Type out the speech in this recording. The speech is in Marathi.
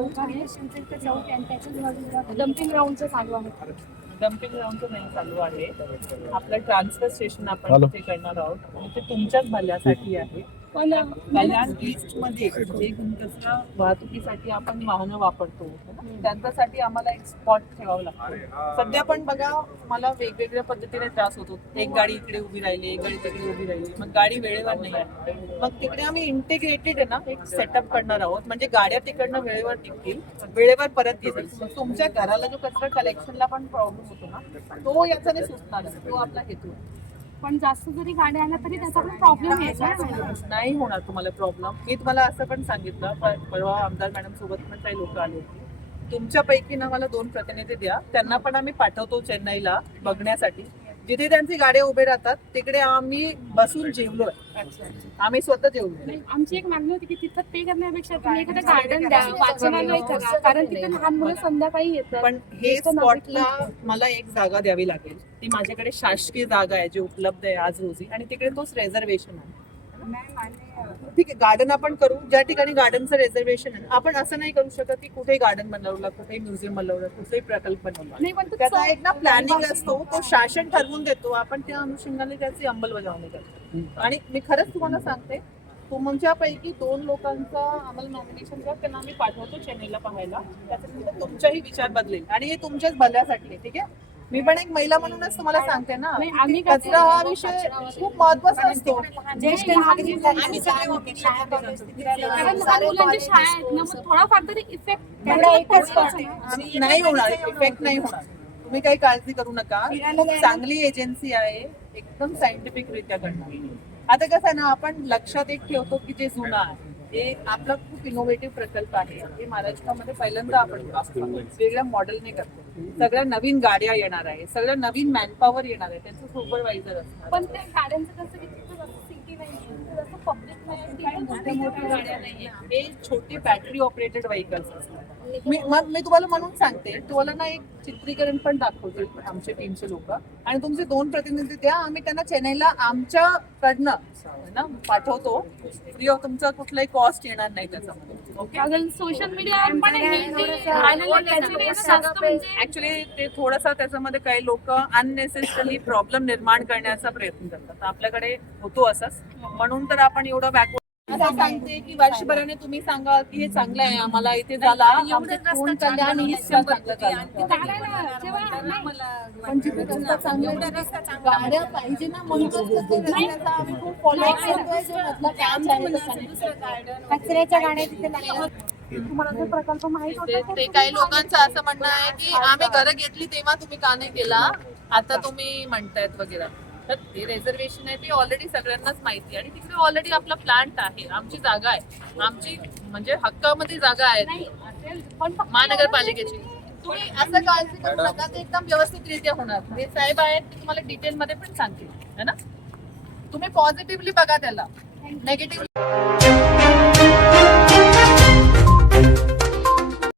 चौक आहे. शिवतीर्थ चौक आहे आणि त्याच्याच बाजूला डम्पिंग ग्राउंडचं चालू आहे. डम्पिंग ग्राउंडचं नाही चालू आहे. आपलं ट्रान्सफर स्टेशन आपण. तिथे करणार आहोत. आणि ते तुमच्याच भल्यासाठी आहे. कल्याण ईस्टमध्ये जे कचरा वाहतुकीसाठी आपण वाहनं वापरतो त्यांच्यासाठी आम्हाला एक स्पॉट ठेवावं लागतं. सध्या पण बघा मला वेगवेगळ्या पद्धतीने त्रास होतो एक गाडी इकडे उभी राहिली एक गाडी तिकडे उभी राहिली. मग गाडी वेळेवर नाही आहे. मग तिकडे आम्ही इंटिग्रेटेड आहे ना एक सेटअप करणार आहोत. म्हणजे गाड्या तिकडनं वेळेवर निघतील वेळेवर परत येतील. मग तुमच्या घराला जो कचरा कलेक्शनला पण प्रॉब्लेम होतो ना तो याच्याने सुचणार आहे. तो आपला हेतू आहे. पण जास्त जरी गाडी आल्या तरी त्याचा पण प्रॉब्लेम यायचा नाही होणार तुम्हाला प्रॉब्लेम मी तुम्हाला असं पण सांगितलं परवा आमदार मॅडम सोबत पण काही लोक आले होते. तुमच्यापैकी ना मला दोन प्रतिनिधी द्या. त्यांना पण आम्ही पाठवतो चेन्नईला बघण्यासाठी. जिथे त्यांची गाड्या उभे राहतात तिकडे आम्ही बसून जेवलोय. आम्ही स्वतः जेवलो आमची एक मागणी होती की तिथं पे करण्यापेक्षा तुम्ही एखादं गार्डन द्या वाचनालय करा कारण तिथे लहान मुलं संध्याकाळी येतात. पण हे स्पॉटला मला एक जागा द्यावी लागेल. ती माझ्याकडे शासकीय जागा आहे जी उपलब्ध आहे आज रोजी. आणि तिकडे तोच रिझर्वेशन आहे. ठीक आहे गार्डन आपण करू. ज्या ठिकाणी गार्डनचं रिझर्वेशन आहे आपण असं नाही करू शकत की कुठे गार्डन बनवलं कुठे म्युझियम बनवलं कुठेही प्रकल्प बनवला. नाही पण तो त्याचा एक ना प्लॅनिंग असतो तो शासन ठरवून देतो. आपण त्या अनुषंगाने त्याची अंमलबजावणी करतो. आणि मी खरंच तुम्हाला सांगते तुमच्यापैकी दोन लोकांचा आम्हाला नॉमिनेशन द्या त्यांना आम्ही पाठवतो चेन्नईला पाहायला. त्याच्यानंतर तुमचाही विचार बदलेल. आणि हे तुमच्याच भल्यासाठी आहे, ठीक आहे? मी पण एक महिला म्हणूनच तुम्हाला सांगते ना आम्ही कचरा हा विषय खूप महत्त्वाचा असतो. ज्येष्ठ थोडाफार तरी इफेक्ट आम्ही- नाही होणार इफेक्ट नाही होणार. तुम्ही काही काळजी करू नका. खूप चांगली एजन्सी आहे एकदम सायंटिफिक रित्या करणार. आता कसं आहे ना आपण लक्षात एक ठेवतो की जे जुनं आहे हे आपला खूप इनोव्हेटिव्ह प्रकल्प आहे. हे महाराष्ट्रामध्ये पहिल्यांदा आपण. वेगळ्या मॉडेलने करतो. सगळ्या नवीन गाड्या येणार आहे सगळं नवीन मॅनपॉवर येणार आहे त्यांचं सुपरवायझर असणार पण त्या गाड्यांचं कसं हे छोटे बॅटरी ऑपरेटेड व्हेकल्स असतात. मी मग मी तुम्हाला म्हणून सांगते तुम्हाला ना एक चित्रीकरण पण दाखवते आमच्या टीमचे लोक. आणि तुमचे दोन प्रतिनिधी द्या आम्ही त्यांना चेन्नईला आमच्याकडनं ना? पाठवतो. फ्री ऑफ तुमचा कुठलाही कॉस्ट येणार नाही त्याच्यामध्ये. ओके सोशल हे जास्त म्हणजे ऍक्च्युली ते थोडासा त्याच्यामध्ये काही लोक अननेसेसरी प्रॉब्लेम निर्माण करण्याचा प्रयत्न करतात. आपल्याकडे होतो असंच. म्हणून तर आपण एवढं बॅक असं सांगते की वर्षभराने तुम्ही सांगा की हे चांगलं आहे आम्हाला इथे झाला. पण जिथे रस्ता चांगला गाड्या पाहिजे ना खूप करतोय, जो मधला आहे. कचऱ्याच्या गाड्या तिथे प्रकल्प ते काही लोकांचं असं म्हणणं आहे की आम्ही घरं घेतली तेव्हा तुम्ही का नाही केला? आता तुम्ही म्हणतायत वगैरे. तर ते रिझर्वेशन आहे ते ऑलरेडी सगळ्यांनाच माहिती आहे. आणि तिकडे ऑलरेडी आपला प्लांट आहे आमची जागा आहे. आमची म्हणजे हक्कामध्ये जागा आहे. महानगरपालिकेची. तुम्ही असं काळजी करू नका ते एकदम व्यवस्थितरित्या होणार. ते साहेब आहेत ते तुम्हाला डिटेल मध्ये पण सांगतील है ना? तुम्ही पॉझिटिव्हली बघा त्याला. नेगेटिव्हली